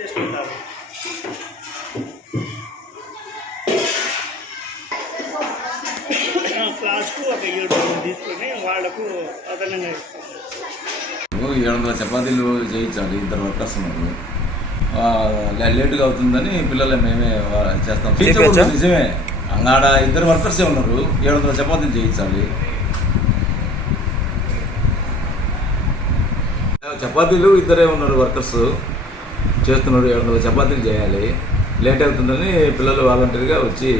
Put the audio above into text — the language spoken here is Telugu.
చేసుకుంటారు. క్లాస్కు ఒక 7 తీసుకొని వాళ్లకు అదనంగా ఇస్తాం. 700 చపాతీలు చేయించాలి. 2 వర్కర్స్ ఉన్నారు. లేటుగా అవుతుందని పిల్లలు మేమే చేస్తాం. నిజమే, ఆడ 2 వర్కర్సే ఉన్నారు. 700 చపాతీలు చేయించాలి. చపాతీలు 2 ఉన్నారు వర్కర్స్ చేస్తున్నారు. 700 చపాతీలు చేయాలి. లేట్ అవుతుందని పిల్లలు వాలంటీర్గా వచ్చి